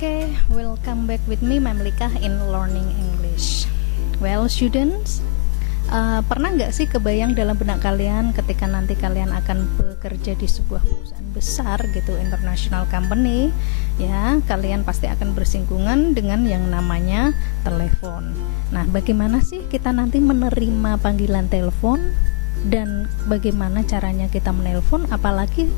Okay, welcome back with me Memlika in Learning English. Well, students, pernah nggak sih kebayang dalam benak kalian ketika nanti kalian akan bekerja di sebuah perusahaan besar gitu, international company, ya, kalian pasti akan bersinggungan dengan yang namanya telepon. Nah, bagaimana sih kita nanti menerima panggilan telepon dan bagaimana caranya kita menelpon, apalagi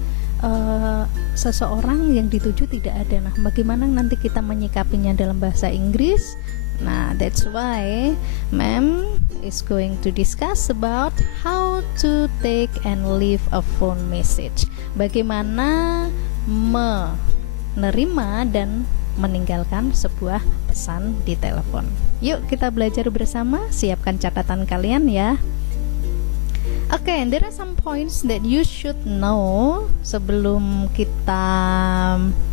seseorang yang dituju tidak ada. Nah, bagaimana nanti kita menyikapinya dalam bahasa Inggris? Nah, that's why Ma'am is going to discuss about how to take and leave a phone message. Bagaimana menerima dan meninggalkan sebuah pesan di telepon. Yuk kita belajar bersama, siapkan catatan kalian ya. Okay, there are some points that you should know sebelum kita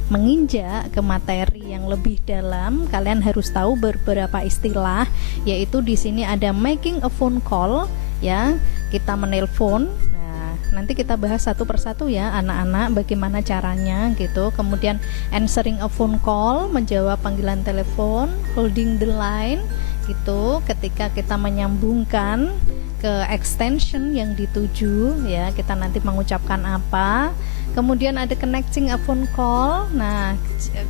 menginjak ke materi yang lebih dalam. Kalian harus tahu beberapa istilah, yaitu di sini ada making a phone call, ya, kita menelpon. Nah, nanti kita bahas satu persatu ya, anak-anak, bagaimana caranya gitu. Kemudian answering a phone call, menjawab panggilan telepon, holding the line gitu, ketika kita menyambungkan ke extension yang dituju, ya, kita nanti mengucapkan apa. Kemudian ada connecting a phone call, nah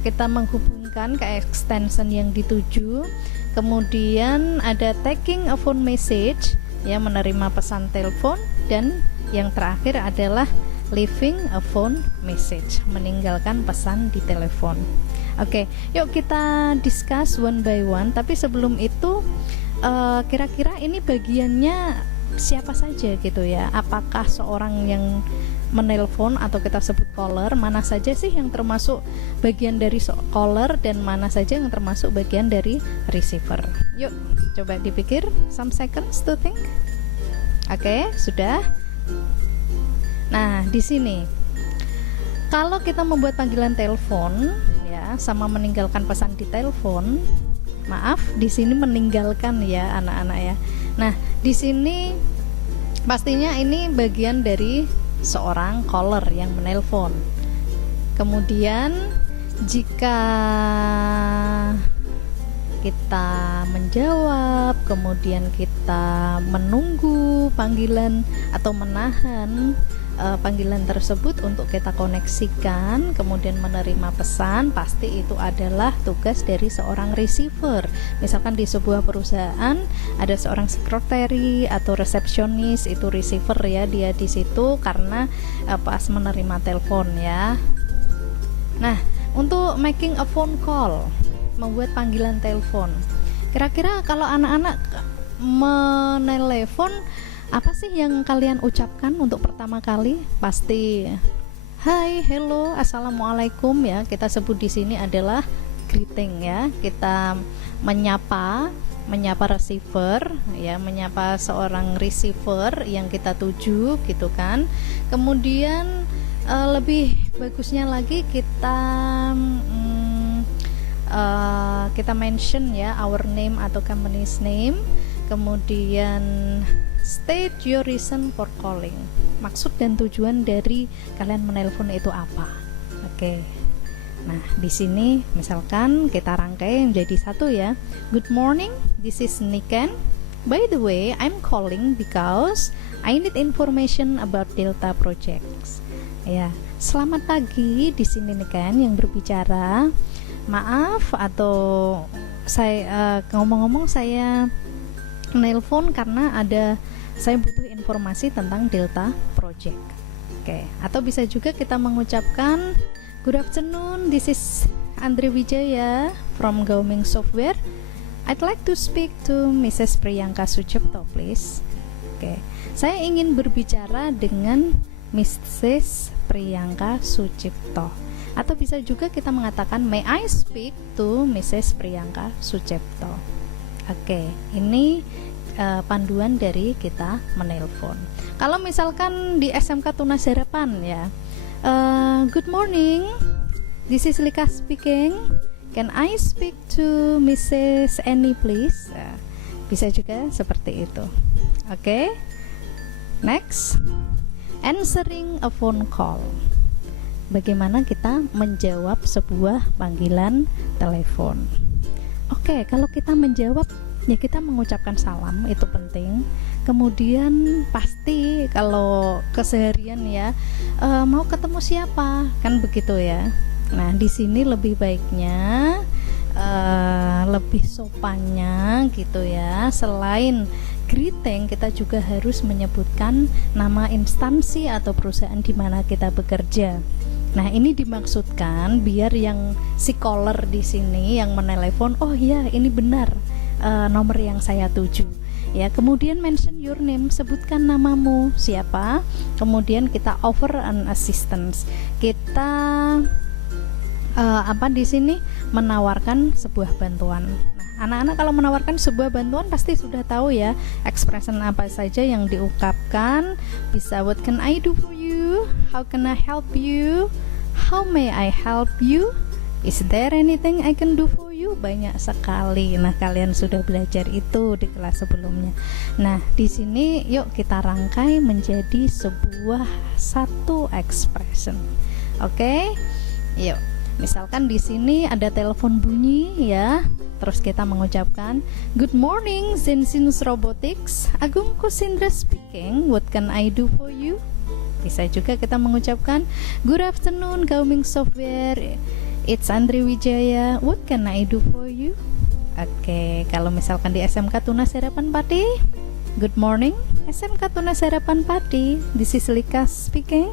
kita menghubungkan ke extension yang dituju. Kemudian ada taking a phone message, ya, menerima pesan telepon. Dan yang terakhir adalah leaving a phone message, meninggalkan pesan di telepon. Oke, yuk kita discuss one by one. Tapi sebelum itu, kira-kira ini bagiannya siapa saja gitu ya? Apakah seorang yang menelpon atau kita sebut caller, mana saja sih yang termasuk bagian dari caller dan mana saja yang termasuk bagian dari receiver? Yuk coba dipikir, some seconds to think. Oke, sudah. Nah, di sini kalau kita membuat panggilan telepon ya, sama meninggalkan pesan di telepon, maaf, di sini meninggalkan ya anak-anak ya. Nah, di sini pastinya ini bagian dari seorang caller yang menelpon. Kemudian jika kita menjawab, kemudian kita menunggu panggilan atau menahan panggilan tersebut untuk kita koneksikan, kemudian menerima pesan, pasti itu adalah tugas dari seorang receiver. Misalkan di sebuah perusahaan ada seorang sekretari atau resepsionis, itu receiver ya, dia di situ karena pas menerima telepon ya. Nah, untuk making a phone call, membuat panggilan telepon, kira-kira kalau anak-anak menelepon, apa sih yang kalian ucapkan untuk pertama kali? Pasti hai, hello, assalamualaikum ya. Kita sebut di sini adalah greeting ya. Kita menyapa receiver ya, menyapa seorang receiver yang kita tuju gitu kan. Kemudian lebih bagusnya lagi kita mention ya our name atau company's name. Kemudian state your reason for calling. Maksud dan tujuan dari kalian menelpon itu apa? Oke. Nah, di sini misalkan kita rangkai menjadi satu ya. Good morning, this is Niken. By the way, I'm calling because I need information about Delta projects. Ya, selamat pagi, di sini Niken yang berbicara. Maaf, atau saya ngomong-ngomong saya nelpon karena saya butuh informasi tentang Delta Project. Oke, atau bisa juga kita mengucapkan good afternoon, this is Andre Wijaya from Gaoming Software. I'd like to speak to Mrs. Priyanka Sucipto, please. Oke, saya ingin berbicara dengan Mrs. Priyanka Sucipto. Atau bisa juga kita mengatakan may I speak to Mrs. Priyanka Sucipto. Oke, ini panduan dari kita menelpon. Kalau misalkan di SMK Tunas Harapan ya, good morning, this is Lika speaking. Can I speak to Mrs. Annie please? Bisa juga seperti itu. Oke, next, answering a phone call. bagaimana kita menjawab sebuah panggilan telepon. Oke, kalau kita menjawab ya kita mengucapkan salam, itu penting. Kemudian pasti kalau keseharian ya, mau ketemu siapa, kan begitu ya. Nah, di sini lebih baiknya lebih sopannya gitu ya. Selain greeting, kita juga harus menyebutkan nama instansi atau perusahaan di mana kita bekerja. Nah, ini dimaksudkan biar yang si caller di sini yang menelepon, oh ya ini benar nomor yang saya tuju. Ya, kemudian mention your name, sebutkan namamu siapa. Kemudian kita offer an assistance. Kita di sini menawarkan sebuah bantuan. Nah, anak-anak kalau menawarkan sebuah bantuan pasti sudah tahu ya expression apa saja yang diungkapkan. Bisa what can I do for you? How can I help you? How may I help you? Is there anything I can do for you? Banyak sekali. Nah, kalian sudah belajar itu di kelas sebelumnya. Nah, di sini yuk kita rangkai menjadi sebuah satu expression. Oke? Yuk. Misalkan di sini ada telepon bunyi ya. Terus kita mengucapkan, "Good morning, Zensinus Robotics. Agung Kusindra speaking. What can I do for you?" Bisa juga kita mengucapkan, "Good afternoon, Gauming Software. It's Andri Wijaya. What can I do for you?" Oke, kalau misalkan di SMK Tunas Harapan Pati, "Good morning, SMK Tunas Harapan Pati. This is Lika speaking.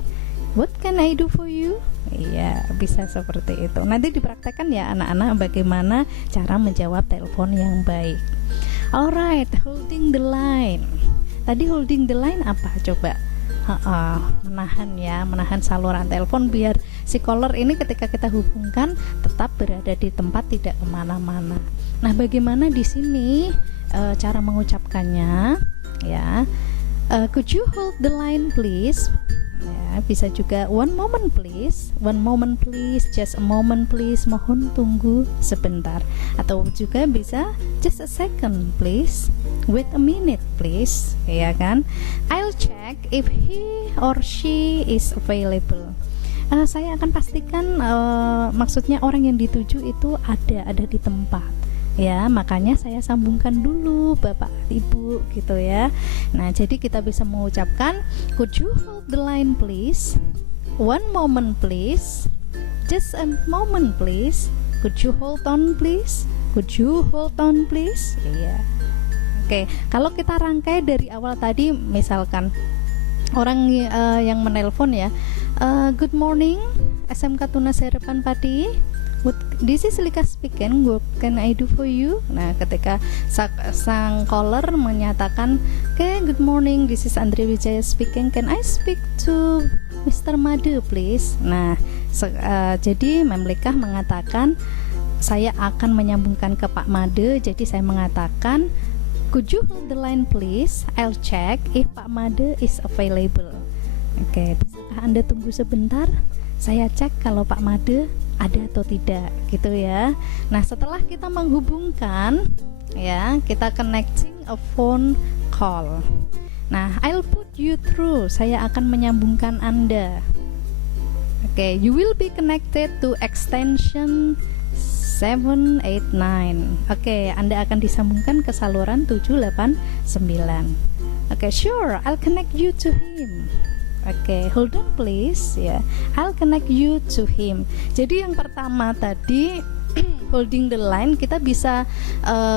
What can I do for you?" Iya, bisa seperti itu. Nanti dipraktekkan ya anak-anak bagaimana cara menjawab telepon yang baik. Alright, holding the line. Tadi holding the line apa coba? Menahan saluran telepon biar si caller ini ketika kita hubungkan tetap berada di tempat, tidak kemana-mana. Nah, bagaimana di sini cara mengucapkannya? Ya, could you hold the line please? Ya, bisa juga one moment please, just a moment please, mohon tunggu sebentar. Atau juga bisa just a second please, wait a minute please, ya kan? I'll check if he or she is available. Saya akan pastikan maksudnya orang yang dituju itu ada di tempat. Ya, makanya saya sambungkan dulu Bapak Ibu gitu ya. Nah, jadi kita bisa mengucapkan, could you hold the line please? One moment please. Just a moment please. Could you hold on please? Could you hold on please? Iya. Oke, kalau kita rangkai dari awal tadi, misalkan orang yang menelpon ya, good morning SMK Tunas Harapan Pati. This is Lika speaking. What can I do for you? Nah, ketika sang caller menyatakan, "Okay, good morning. This is Andri Wijaya speaking. Can I speak to Mr. Made, please?" Nah, jadi Memlikah mengatakan, saya akan menyambungkan ke Pak Made. Jadi saya mengatakan, "Could you hold the line, please? I'll check if Pak Made is available." Oke, bisakah Anda tunggu sebentar? Saya cek kalau Pak Made ada atau tidak gitu ya. Nah, setelah kita menghubungkan ya, kita connecting a phone call. Nah, I'll put you through, saya akan menyambungkan Anda. Oke, you will be connected to extension 789. Oke, Anda akan disambungkan ke saluran 789. Oke, sure, I'll connect you to him. Oke, hold on please ya. I'll connect you to him. Jadi yang pertama tadi holding the line kita bisa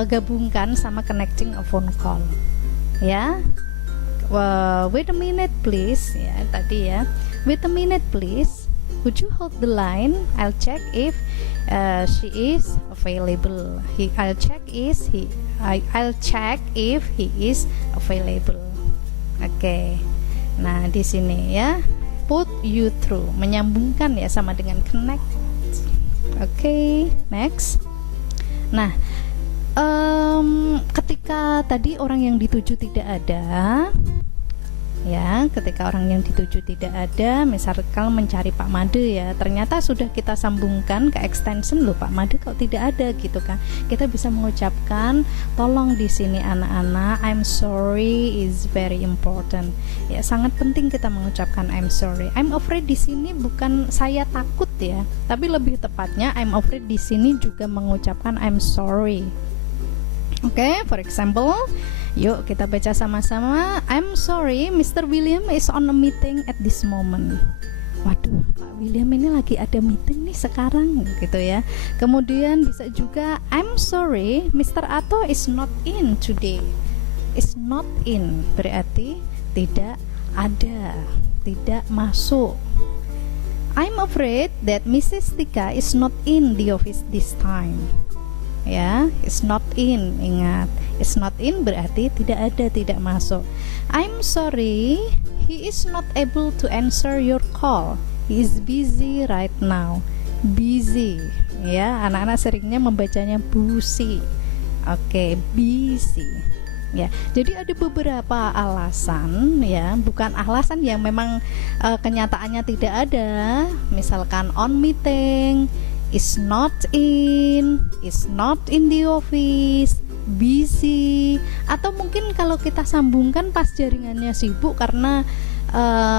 gabungkan sama connecting a phone call. Ya. Wait a minute please ya tadi ya. Wait a minute please. Would you hold the line? I'll check if she is available. I'll check if he is available. Oke. Nah, di sini ya, put you through, menyambungkan ya sama dengan connect. Oke, next. Nah, ketika tadi orang yang dituju tidak ada, ya. Ketika orang yang dituju tidak ada, misalkan mencari Pak Made ya, ternyata sudah kita sambungkan ke extension, loh Pak Made kok tidak ada gitu kan. Kita bisa mengucapkan, tolong di sini anak-anak, I'm sorry is very important. Ya, sangat penting kita mengucapkan I'm sorry. I'm afraid di sini bukan saya takut ya, tapi lebih tepatnya I'm afraid di sini juga mengucapkan I'm sorry. Oke, for example, yuk kita baca sama-sama. I'm sorry, Mr. William is on a meeting at this moment. Waduh, Pak William ini lagi ada meeting nih sekarang, gitu ya. Kemudian bisa juga I'm sorry, Mr. Ato is not in today. Is not in berarti tidak ada, tidak masuk. I'm afraid that Mrs. Tika is not in the office this time. Ya, is not in, ingat, is not in berarti tidak ada, tidak masuk. I'm sorry, he is not able to answer your call, he is busy right now. Busy, ya, anak-anak seringnya membacanya busy. Oke, busy. Ya, jadi ada beberapa alasan ya, bukan alasan yang memang kenyataannya tidak ada. Misalkan on meeting, is not in the office, busy, atau mungkin kalau kita sambungkan pas jaringannya sibuk karena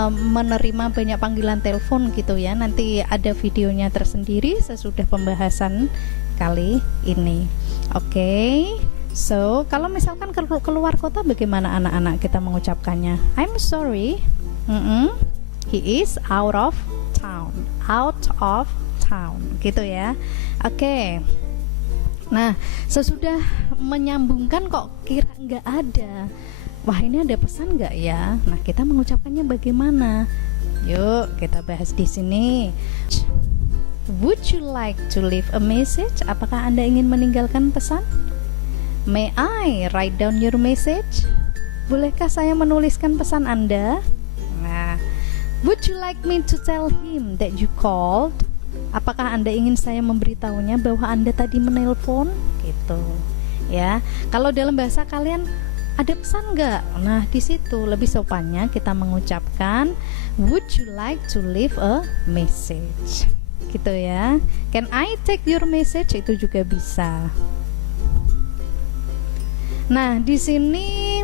menerima banyak panggilan telepon gitu ya. Nanti ada videonya tersendiri sesudah pembahasan kali ini. Oke. So, kalau misalkan keluar kota bagaimana anak-anak kita mengucapkannya? I'm sorry, he is out of town, gitu ya. Oke. Nah, sesudah menyambungkan kok kira nggak ada. Wah, ini ada pesan nggak ya? Nah, kita mengucapkannya bagaimana? Yuk, kita bahas di sini. Would you like to leave a message? Apakah Anda ingin meninggalkan pesan? May I write down your message? Bolehkah saya menuliskan pesan Anda? Nah, would you like me to tell him that you called? Apakah Anda ingin saya memberitahunya bahwa Anda tadi menelpon? Gitu. Ya. Kalau dalam bahasa kalian ada pesan nggak? Nah, di situ lebih sopannya kita mengucapkan would you like to leave a message? Gitu ya. Can I take your message? Itu juga bisa. Nah, di sini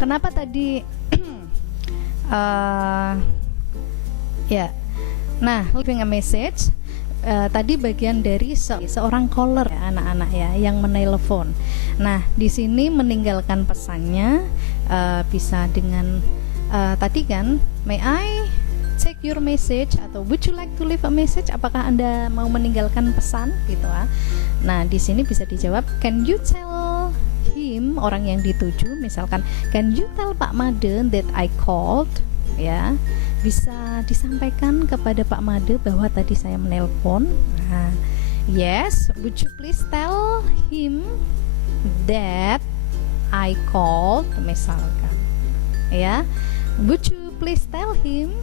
kenapa tadi ya. Nah, leaving a message tadi bagian dari seorang caller ya, anak-anak ya, yang menelpon. Nah, di sini meninggalkan pesannya bisa dengan tadi kan, may I take your message atau would you like to leave a message? Apakah Anda mau meninggalkan pesan gitu ah. Nah, di sini bisa dijawab, can you tell him, orang yang dituju, misalkan can you tell Pak Made that I called, ya, bisa disampaikan kepada Pak Made bahwa tadi saya menelpon. Nah, yes, would you please tell him that I called, misalkan, ya, would you please tell him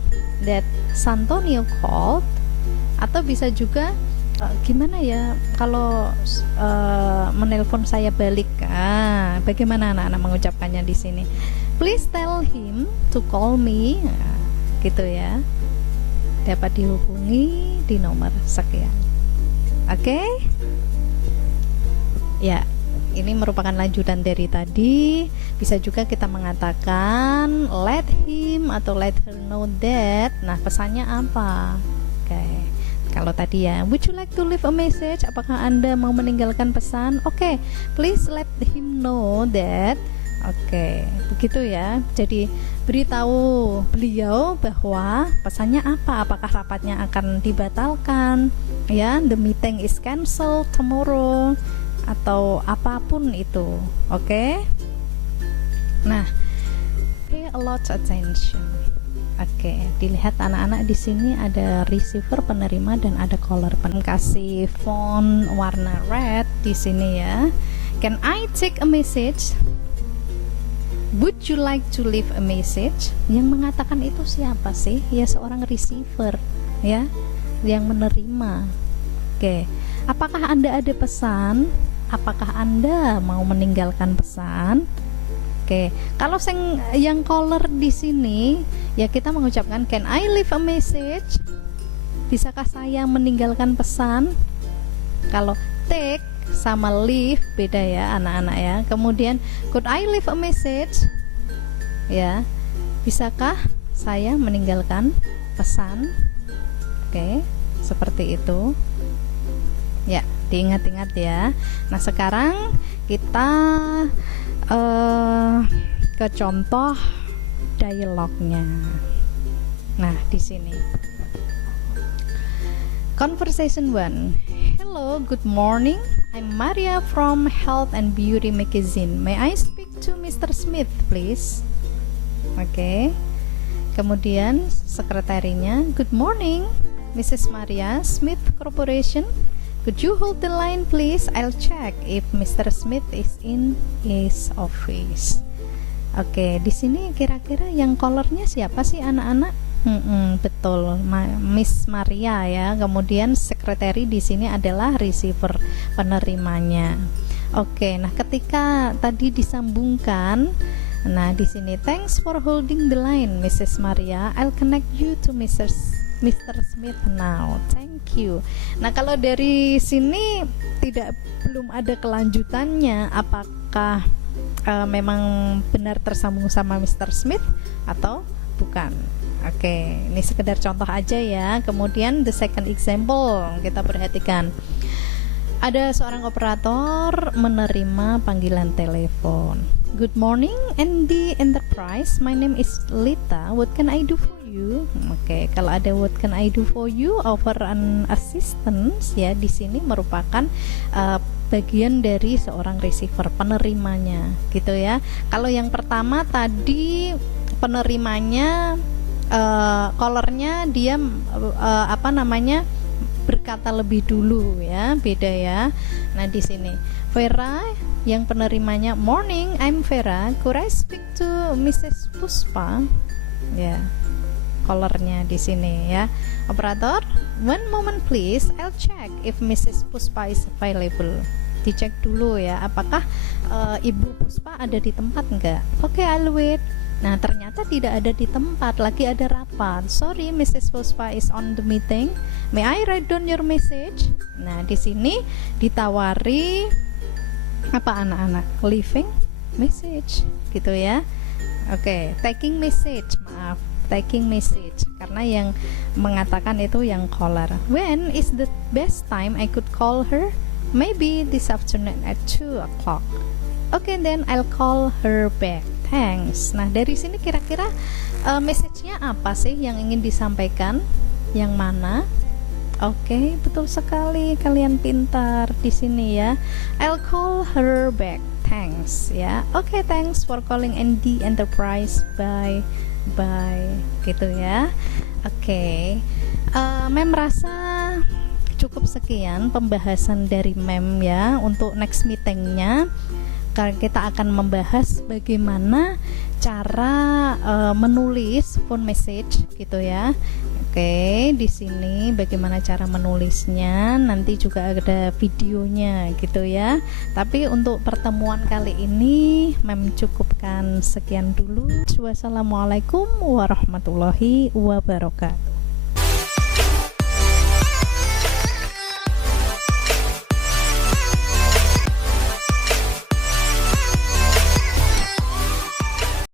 that Santonio called. Atau bisa juga gimana ya kalau menelpon saya balik, bagaimana anak-anak mengucapkannya di sini? Please tell him to call me, gitu ya. Dapat dihubungi di nomor sekian. Oke? Ya, ini merupakan lanjutan dari tadi. Bisa juga kita mengatakan let him atau let her know that. Nah, pesannya apa? Oke. Kalau tadi ya, would you like to leave a message? Apakah Anda mau meninggalkan pesan? Oke, please let him know that. Oke, begitu ya. Jadi beritahu beliau bahwa pesannya apa? Apakah rapatnya akan dibatalkan? Ya, the meeting is cancelled tomorrow atau apapun itu. Oke. Nah, pay a lot attention. Oke, dilihat anak-anak di sini ada receiver, penerima, dan ada caller. Kasih font warna red di sini ya. Can I take a message? Would you like to leave a message? Yang mengatakan itu siapa sih? Ya, seorang receiver ya, yang menerima. Oke, apakah Anda ada pesan? Apakah Anda mau meninggalkan pesan? Oke, kalau yang caller di sini ya kita mengucapkan can I leave a message? Bisakah saya meninggalkan pesan? Kalau take sama leave beda ya anak-anak ya. Kemudian could I leave a message? Ya, bisakah saya meninggalkan pesan? Oke, seperti itu. Ya, diingat-ingat ya. Nah, sekarang kita ke contoh dialognya. Nah, di sini. Conversation 1. Hello, good morning. I'm Maria from Health and Beauty Magazine. May I speak to Mr. Smith, please? Oke. Kemudian sekretarinya, good morning, Mrs. Maria, Smith Corporation. Could you hold the line, please? I'll check if Mr. Smith is in his office. Oke, di sini kira-kira yang callernya siapa sih anak-anak? Betul, Miss Maria ya. Kemudian sekretari di sini adalah receiver, penerimanya. Oke, nah ketika tadi disambungkan, nah di sini thanks for holding the line, Mrs. Maria. I'll connect you to Mr. Smith now. Thank you. Nah, kalau dari sini belum ada kelanjutannya, apakah memang benar tersambung sama Mr. Smith atau bukan? Oke, ini sekedar contoh aja ya. Kemudian the second example kita perhatikan. Ada seorang operator menerima panggilan telepon. Good morning, ND Enterprise. My name is Lita. What can I do for you? Oke, kalau ada what can I do for you, offer an assistance ya, di sini merupakan bagian dari seorang receiver, penerimanya gitu ya. Kalau yang pertama tadi penerimanya callernya dia berkata lebih dulu ya, beda ya. Nah, di sini Vera yang penerimanya, morning, I'm Vera, could I speak to Mrs. Puspa? Ya, callernya di sini ya. Operator, one moment please, I'll check if Mrs. Puspa is available. Dicek dulu ya, apakah Ibu Puspa ada di tempat enggak? Oke, I'll wait. Nah, ternyata tidak ada di tempat, lagi ada rapat. Sorry, Mrs. Puspa is on the meeting. May I write down your message? Nah, di sini ditawari apa anak-anak? Leaving message, gitu ya. Oke, taking message, maaf, taking message, karena yang mengatakan itu yang caller. When is the best time I could call her? Maybe this afternoon at 2 o'clock. Okay, then I'll call her back. Thanks. Nah, dari sini kira-kira message-nya apa sih yang ingin disampaikan? Yang mana? Oke, betul sekali, kalian pintar di sini ya. I'll call her back. Thanks ya. Oke, thanks for calling ND Enterprise. Bye. Gitu ya. Oke. Mem rasa cukup sekian pembahasan dari Mem ya untuk next meetingnya. Kita akan membahas bagaimana cara menulis phone message gitu ya. Oke, di sini bagaimana cara menulisnya, nanti juga ada videonya gitu ya. Tapi untuk pertemuan kali ini Mem cukupkan sekian dulu. Wassalamualaikum warahmatullahi wabarakatuh.